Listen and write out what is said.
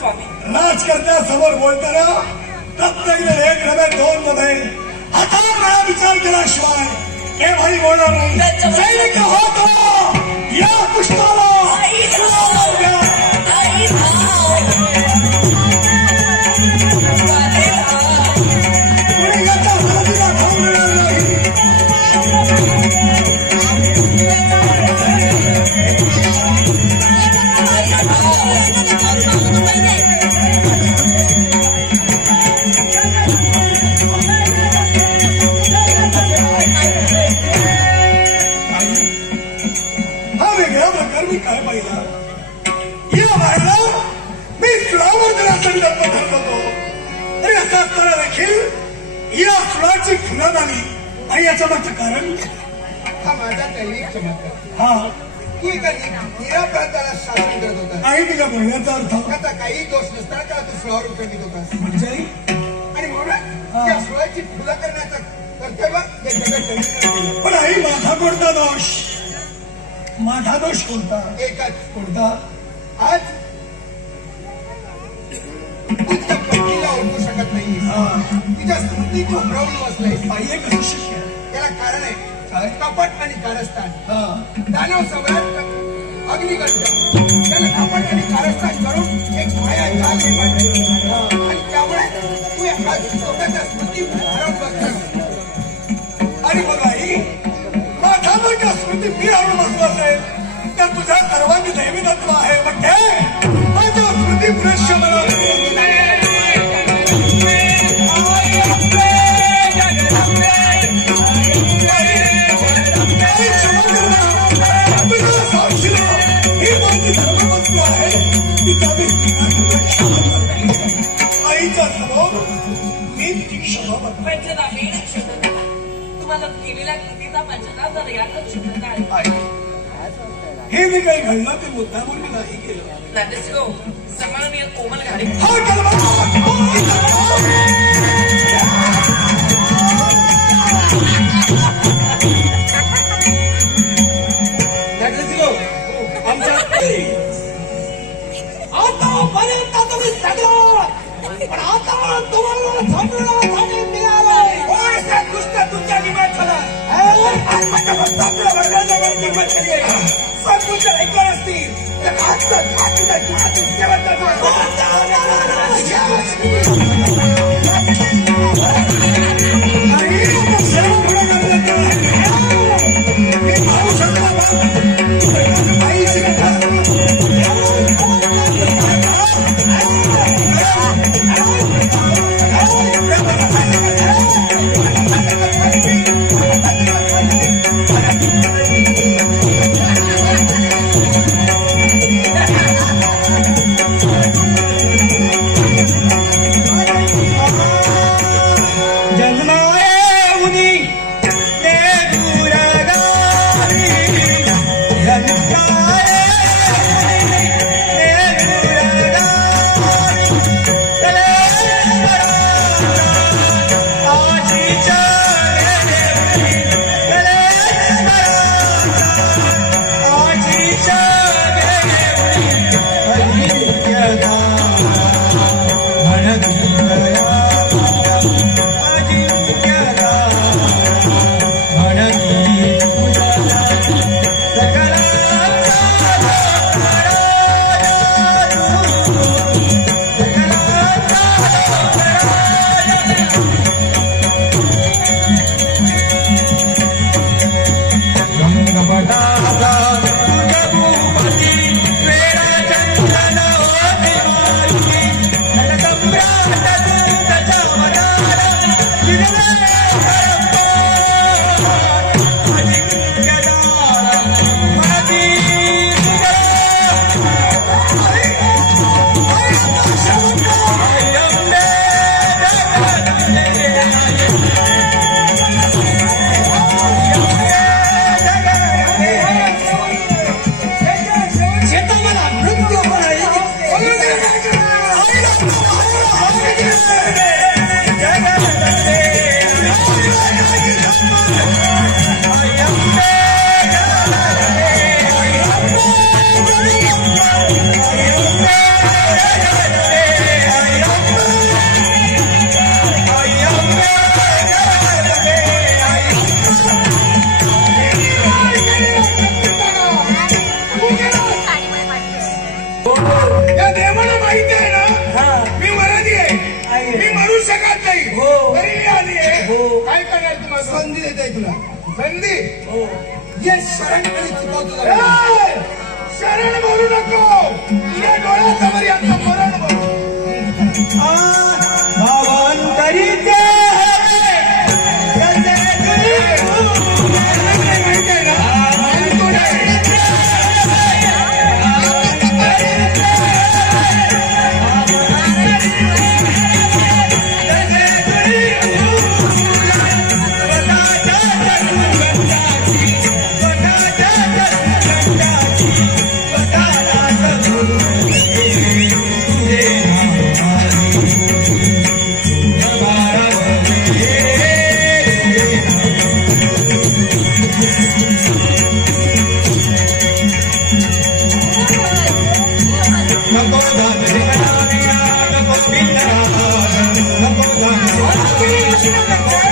स्वामी. राजकर्त्यासमोर बोलताना प्रत्येक एक नव्हे दोन नव्हे हजार वेळा विचार केल्याशिवाय केव्हाही बोलणार नाही. सैनिक होतो या पुष्पाला काय पाहिला या बाहेरला मी फुलावर त्याला संकल्प धरत होतो. तरी असं असताना देखील या फुलाची फुलं झाली आणि याचं मागचं कारण हा माझा दैविक चमत्कार. हा की कधी निरापराधाला शासन करत होता काही तुझ्या बोलण्याचा अर्थ त्याचा काही दोष नसताना त्याला तू फुलावर उतरवित होतास म्हणजे आणि म्हणून त्या फुलाची फुलं करण्याचं कर्तव्य या जगात केलं. पण आई माझा कोणता दोष माझा दोष कोणता एकच कोणता आज तुझ्या पत्नीला ओळखू शकत नाही. तुझ्या स्मृती तू हरवून बसलाय. बाह्य कसं शक्य आहे? त्याला कारण आहे काय कपट आणि कारस्थान. दानव सम्राट अग्निगंध त्याला कपट आणि कारस्थान करून एक माया जाल निर्माण केली आणि त्यामुळे तू आज स्वतःच्या स्मृती हरवून बसलास. आणि बघ आई माझा जर का स्मृती मी हरवून बसलो असेल तर तुझ्या सर्वांनी नेहमी तत्व आहे म्हणजे माझ्या स्मृती फ्रेश मला ही माझी धर्मतत्व आहे तिचा मी आईच्या समोर मी ती क्षमा मागतो. तुम्हाला केलेल्या कृतीचा पंचनाद यातच शिकत आहे. हे जे काही घडलं ते मुद्दामून मी नाही केलं. नंदसिंह सन्माननीय कोमल घाडे आतापर्यंत तुम्ही सगळं पण आता तुम्हाला थांबण्यासाठी मिळालंय. दुष्ट तुमच्या निमित्त झाला तुमच्या ऐकवर असतील काय करणार तुम्हाला संधी देत आहे तुला. संधी ये शरणकडे चुकवतो जरा. शरण बोलू नको तुझ्या डोळ्यासमोर यांचं मरण बोलू भावांतरीचे नको